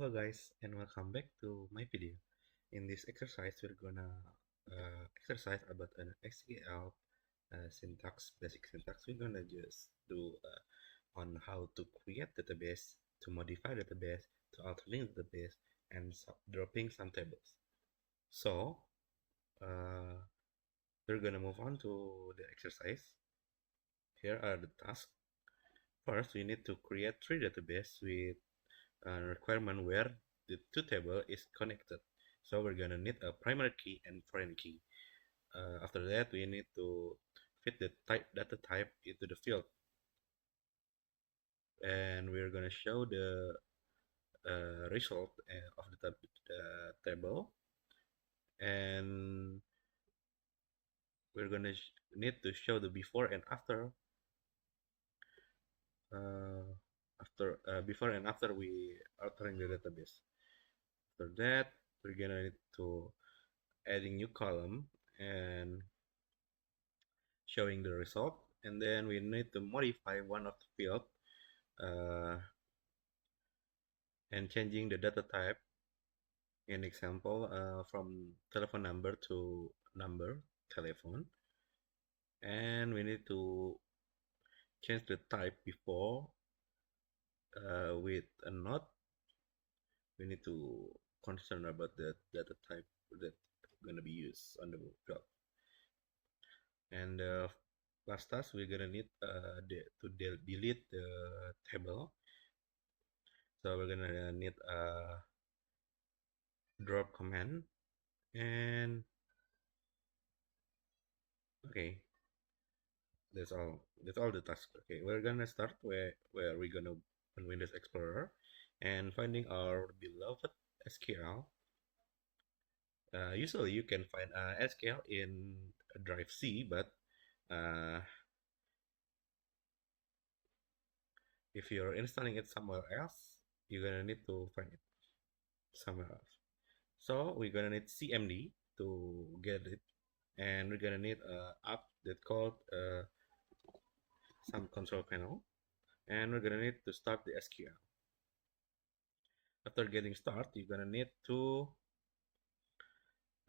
Hello guys, and welcome back to my video. In this exercise, we're gonna exercise about an SQL syntax, basic syntax. We're gonna just do on how to create database, to modify database, to altering database, and dropping some tables. So uh, we're gonna move on to the exercise. Here are the tasks. First, we need to create three databases with a requirement where the two table is connected. So we're gonna need a primary key and foreign key. After that, we need to fit the data type into the field, and we're gonna show the result of the table, and we're gonna need to show the before and after. Before and after we altering the database. After that, we're gonna need to adding new column and showing the result, and then we need to modify one of the field uh, and changing the data type. In example, from telephone number to number telephone, and we need to change the type before with a not. We need to concern about the data type that gonna be used on the field. And last task, we're gonna need to delete the table. So we're gonna need a drop command, and okay, that's all the task. Okay, we're gonna start where we're gonna open Windows Explorer and finding our beloved SQL. Usually you can find SQL in drive C, but uh, if you're installing it somewhere else, you're gonna need to find it somewhere else. So we're gonna need CMD to get it, and we're gonna need a app that called some control panel, and we're gonna need to start the SQL. After getting started, you're gonna need to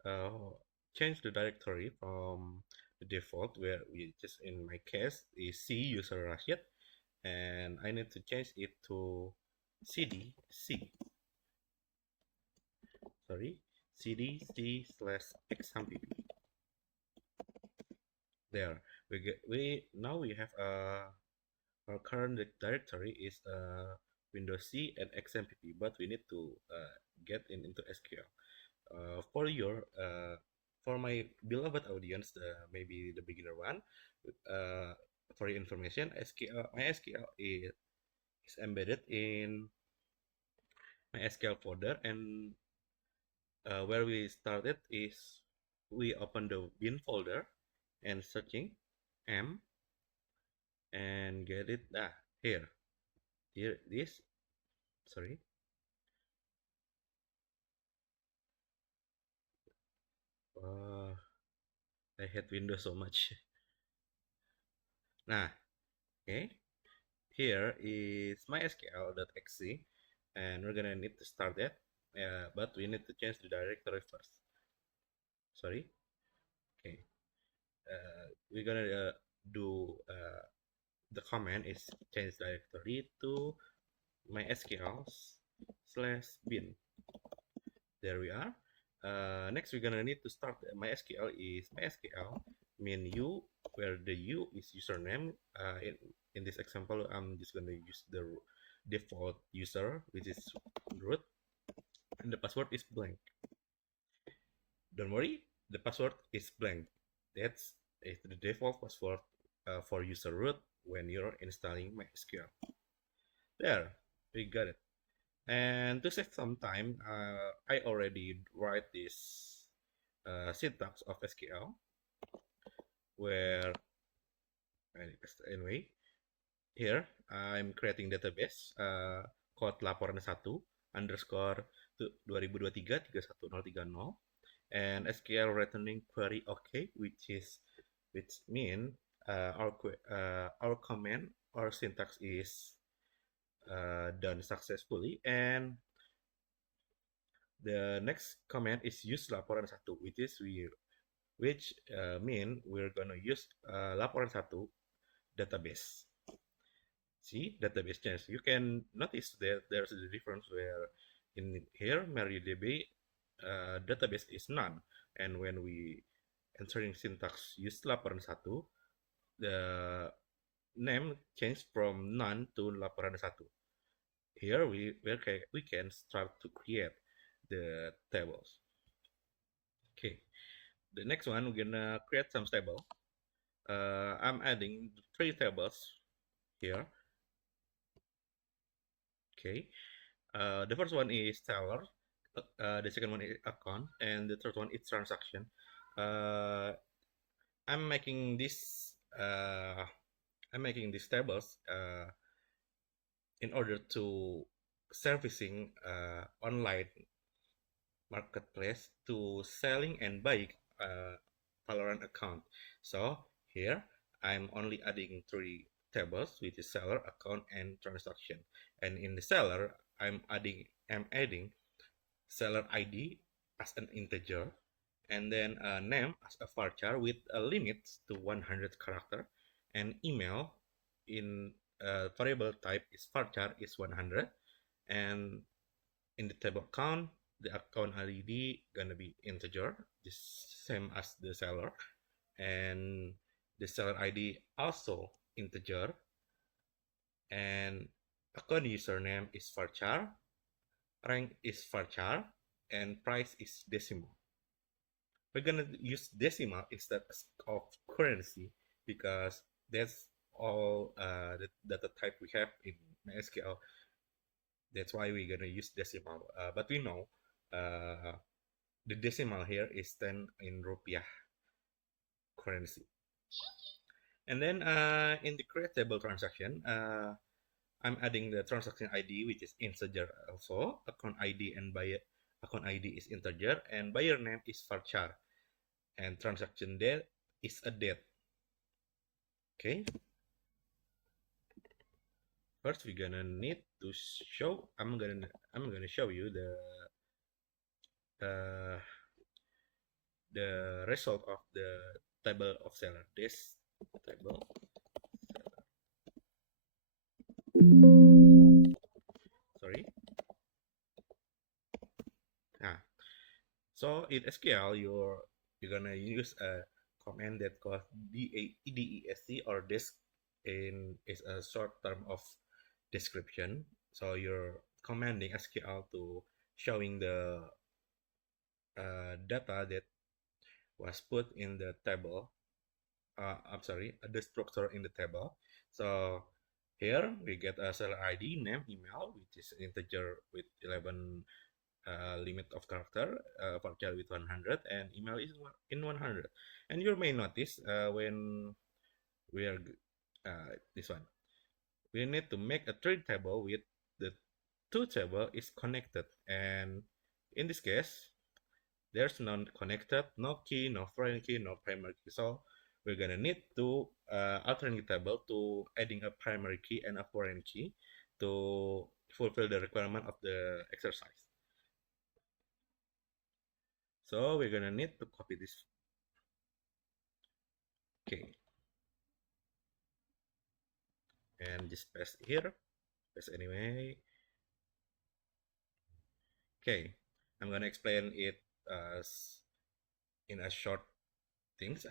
uh, change the directory from the default, where we just in my case is C user Rashid, and I need to change it to cd c sorry cd c/exampp. There we now we have our current directory is Windows C and XMPP, but we need to get into SQL. For my beloved audience, maybe the beginner one, uh, for your information, SQL my SQL is embedded in my SQL folder, and where we started is we open the bin folder and searching m and get it here this sorry. uh, I hate Windows so much. Nah, okay, here is mysql.exe, and we're gonna need to start that, but we need to change the directory first. Sorry. Okay, we're gonna do the command is change directory to mysql/bin. There we are. Next, we're gonna need to start MySQL is MySQL main u, where the u is username. In this example, I'm just gonna use the default user, which is root, and the password is blank. Don't worry, the password is blank. That's the default password for user root when you're installing MySQL. There, we got it. And to save some time, I already write this syntax of SQL, where anyway, here I'm creating database code laporan 1 underscore 2023 31030, and SQL returning query OK, which mean our command or syntax is done successfully, and The next command is use laporan satu, which mean we're gonna use laporan satu database. See, database change. You can notice that there's a difference where in here MariaDB database is none, and when we entering syntax use laporan satu, the name changed from none to laporan satu. Here we can start to create the tables. Okay, the next one we're gonna create some table. I'm adding 3 tables here. Okay, the first one is seller, the second one is account, and the third one is transaction. I'm making this tables in order to servicing online marketplace to selling and buying Valorant account. So here I'm only adding 3 tables, which is seller, account, and transaction. And in the seller, I'm adding seller ID as an integer, and then a name as a varchar with a limit to 100 character, and email in variable type is varchar is 100, and in the table account, the account ID gonna be integer, just same as the seller, and the seller ID also integer, and account username is varchar, rank is varchar, and price is decimal. We're gonna use decimal instead of currency because that's all the data type we have in MySQL. That's why we're gonna use decimal. But we know the decimal here is 10 in rupiah currency. And then in the create table transaction, I'm adding the transaction ID, which is integer also. Account ID and buyer account ID is integer, and buyer name is varchar, and transaction date is a date. Okay. First, we're gonna need to show. I'm gonna show you the result of the table of seller. This table seller. Sorry. Nah. So in SQL, you're gonna use a command that calls desc, or desk is a short term of description. So you're commanding SQL to showing the data that was put in the table. I'm sorry, the structure in the table. So here we get a seller ID, name, email, which is integer with 11 limit of character, varchar with 100, and email is in 100. And you may notice when we are this one, we need to make a third table with the 2 table is connected, and in this case there's none connected, no key, no foreign key, no primary key. So we're gonna need to alternate table to adding a primary key and a foreign key to fulfill the requirement of the exercise. So we're gonna need to copy this. Okay, and just paste here, paste anyway. Okay, I'm gonna explain it in a short things.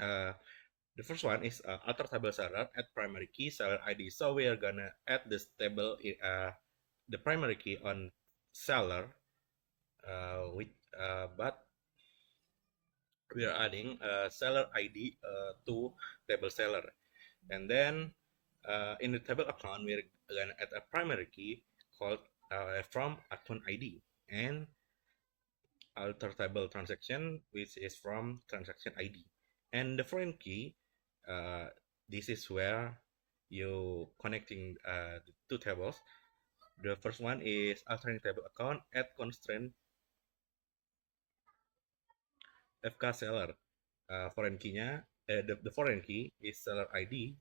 The first one is alter table seller, add primary key, seller ID. So we are gonna add this table, the primary key on seller, but we are adding seller ID to table seller, and then in the table account we're gonna add a primary key called from account ID, and alter table transaction, which is from transaction ID, and the foreign key. This is where you connecting the 2 tables. The first one is altering table account, add constraint FK seller. Foreign key-nya, the foreign key is seller ID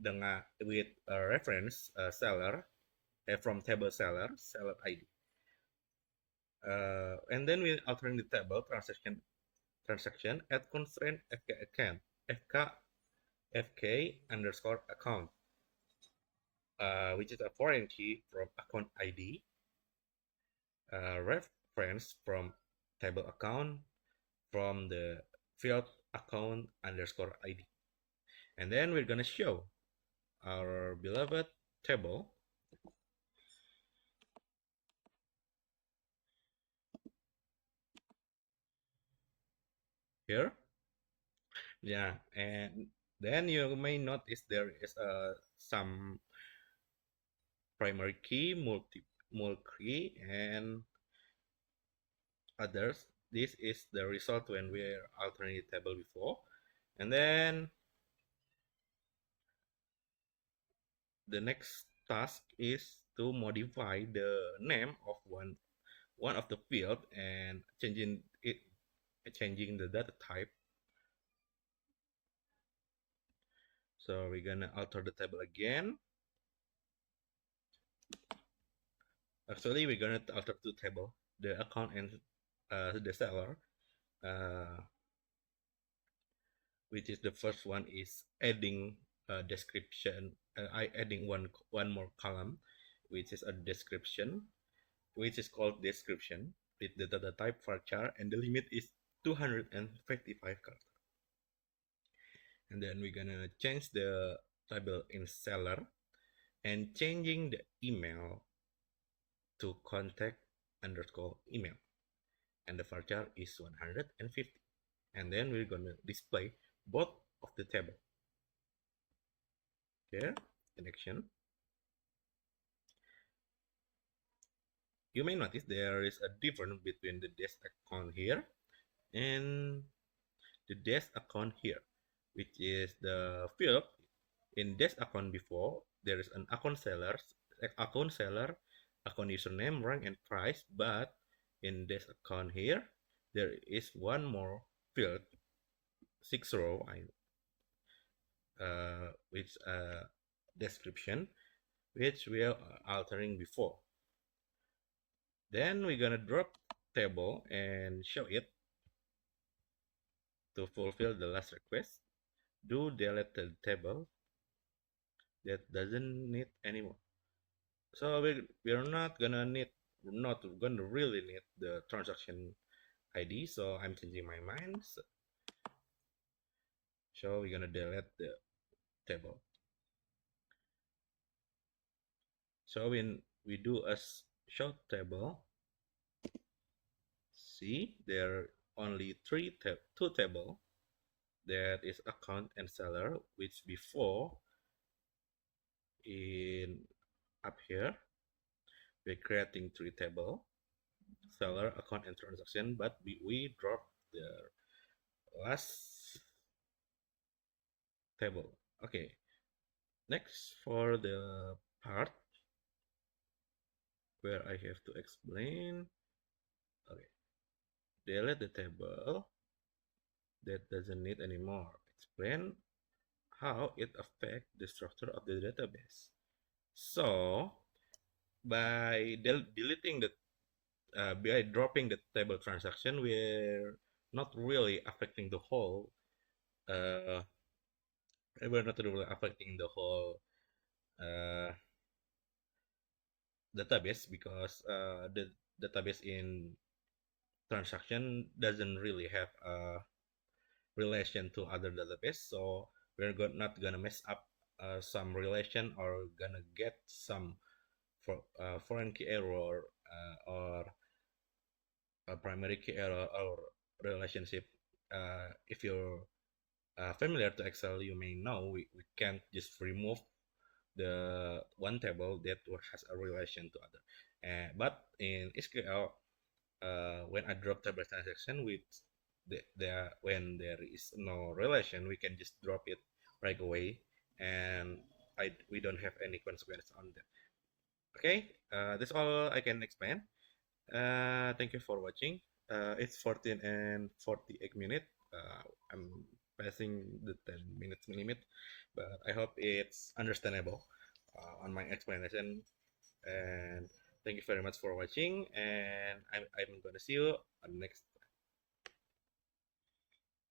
dengan with a reference seller from table seller ID. and then we altering the table transaction at constraint fk account fk underscore account, which is a foreign key from account ID, reference from table account from the field account underscore ID. And then we're gonna show our beloved table here. Yeah, and then you may notice there is some primary key, multi key, and others. This is the result when we're altering the table before. And then the next task is to modify the name of one of the field and changing the data type. So we're gonna alter the table again. Actually, we're gonna alter two table, the account and the seller, which is the first one is adding a description. I adding one more column, which is a description, which is called description with the data type varchar, and the limit is 255 characters. And then we're gonna change the table in seller and changing the email to contact underscore email, and the varchar is 150. And then we're gonna display both of the table here in action. You may notice there is a difference between the desk account here and the desk account here, which is the field in desk account before there is an account seller, account username, rank, and price, but in desk account here there is one more field, 6 row, which description, which we are altering before. Then we're gonna drop table and show it to fulfill the last request. Do delete the table that doesn't need anymore. So we're not gonna really need the transaction ID. So I'm changing my mind. So we're gonna delete the table. So when we do a show table, see there only two table. That is account and seller, which before in up here we're creating three table, seller, account, and transaction, but we drop the last table. Okay, next for the part where I have to explain. Okay, delete the table that doesn't need anymore. Explain how it affects the structure of the database. So by deleting the by dropping the table transaction, we're not really affecting the whole uh, we're not really affecting the whole uh, database, because the database in transaction doesn't really have a relation to other database, so not gonna mess up some relation or gonna get some foreign key error or a primary key error or relationship. If you're familiar to Excel, you may know we can't just remove the one table that has a relation to other. But in SQL, when I drop table transaction with when there is no relation, we can just drop it right away, and we don't have any consequence on that. Okay, that's all I can explain. Thank you for watching. It's 14 and 48 minutes. I'm passing the 10 minutes limit, but I hope it's understandable on my explanation. And thank you very much for watching. And I'm going gonna see you on the next